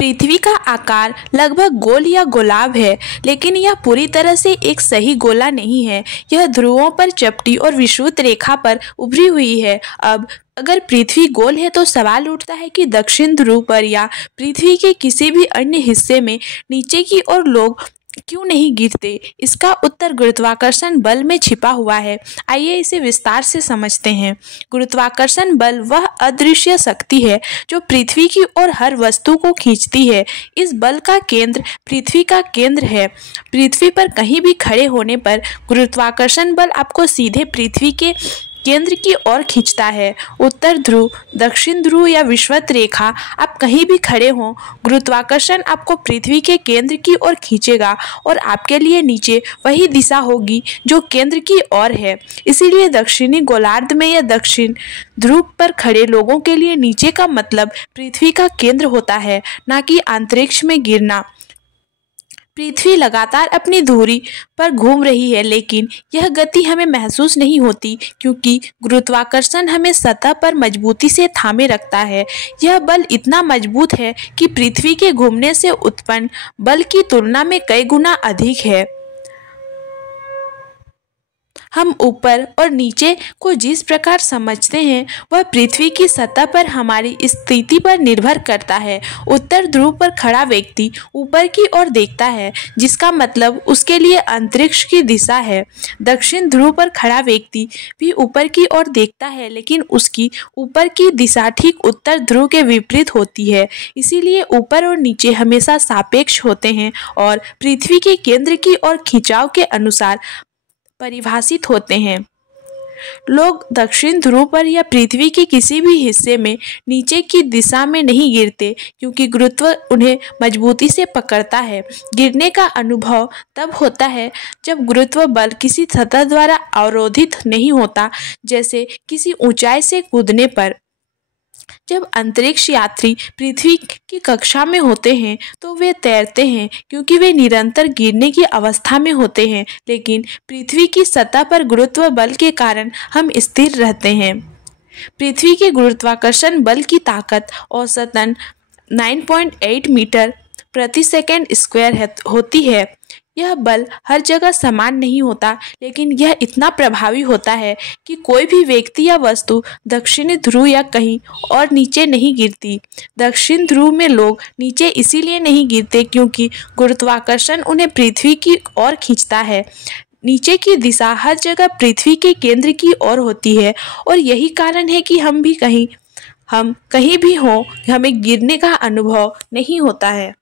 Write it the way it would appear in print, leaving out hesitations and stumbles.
पृथ्वी का आकार लगभग गोल या गोलाभ है, लेकिन यह पूरी तरह से एक सही गोला नहीं है। यह ध्रुवों पर चपटी और विषुवत रेखा पर उभरी हुई है। अब अगर पृथ्वी गोल है तो सवाल उठता है कि दक्षिण ध्रुव पर या पृथ्वी के किसी भी अन्य हिस्से में नीचे की ओर लोग क्यों नहीं गिरते? इसका उत्तर गुरुत्वाकर्षण बल में छिपा हुआ है। आइए इसे विस्तार से समझते हैं। गुरुत्वाकर्षण बल वह अदृश्य शक्ति है जो पृथ्वी की ओर हर वस्तु को खींचती है। इस बल का केंद्र पृथ्वी का केंद्र है। पृथ्वी पर कहीं भी खड़े होने पर गुरुत्वाकर्षण बल आपको सीधे पृथ्वी के केंद्र की ओर खींचता है। उत्तर ध्रुव, दक्षिण ध्रुव या विषुवत रेखा, आप कहीं भी खड़े हों, गुरुत्वाकर्षण आपको पृथ्वी के केंद्र की ओर खींचेगा और आपके लिए नीचे वही दिशा होगी जो केंद्र की ओर है। इसीलिए दक्षिणी गोलार्ध में या दक्षिण ध्रुव पर खड़े लोगों के लिए नीचे का मतलब पृथ्वी का केंद्र होता है, ना कि अंतरिक्ष में गिरना। पृथ्वी लगातार अपनी धुरी पर घूम रही है, लेकिन यह गति हमें महसूस नहीं होती क्योंकि गुरुत्वाकर्षण हमें सतह पर मजबूती से थामे रखता है। यह बल इतना मजबूत है कि पृथ्वी के घूमने से उत्पन्न बल की तुलना में कई गुना अधिक है। हम ऊपर और नीचे को जिस प्रकार समझते हैं वह पृथ्वी की सतह पर हमारी स्थिति पर निर्भर करता है। उत्तर ध्रुव पर खड़ा व्यक्ति ऊपर की ओर देखता है, जिसका मतलब उसके लिए अंतरिक्ष की दिशा है। दक्षिण ध्रुव पर खड़ा व्यक्ति भी ऊपर की ओर देखता है, लेकिन उसकी ऊपर की दिशा ठीक उत्तर ध्रुव के विपरीत होती है। इसीलिए ऊपर और नीचे हमेशा सापेक्ष होते हैं और पृथ्वी के केंद्र की ओर खिंचाव के अनुसार परिभाषित होते हैं। लोग दक्षिण ध्रुव पर या पृथ्वी के किसी भी हिस्से में नीचे की दिशा में नहीं गिरते क्योंकि गुरुत्व उन्हें मजबूती से पकड़ता है। गिरने का अनुभव तब होता है जब गुरुत्व बल किसी सतह द्वारा अवरोधित नहीं होता, जैसे किसी ऊंचाई से कूदने पर। जब अंतरिक्ष यात्री पृथ्वी की कक्षा में होते हैं तो वे तैरते हैं क्योंकि वे निरंतर गिरने की अवस्था में होते हैं, लेकिन पृथ्वी की सतह पर गुरुत्व बल के कारण हम स्थिर रहते हैं। पृथ्वी के गुरुत्वाकर्षण बल की ताकत औसतन 9.8 मीटर प्रति सेकंड स्क्वायर होती है। यह बल हर जगह समान नहीं होता, लेकिन यह इतना प्रभावी होता है कि कोई भी व्यक्ति या वस्तु दक्षिणी ध्रुव या कहीं और नीचे नहीं गिरती। दक्षिण ध्रुव में लोग नीचे इसीलिए नहीं गिरते क्योंकि गुरुत्वाकर्षण उन्हें पृथ्वी की ओर खींचता है। नीचे की दिशा हर जगह पृथ्वी के केंद्र की ओर होती है और यही कारण है कि हम कहीं भी हों, हमें गिरने का अनुभव नहीं होता है।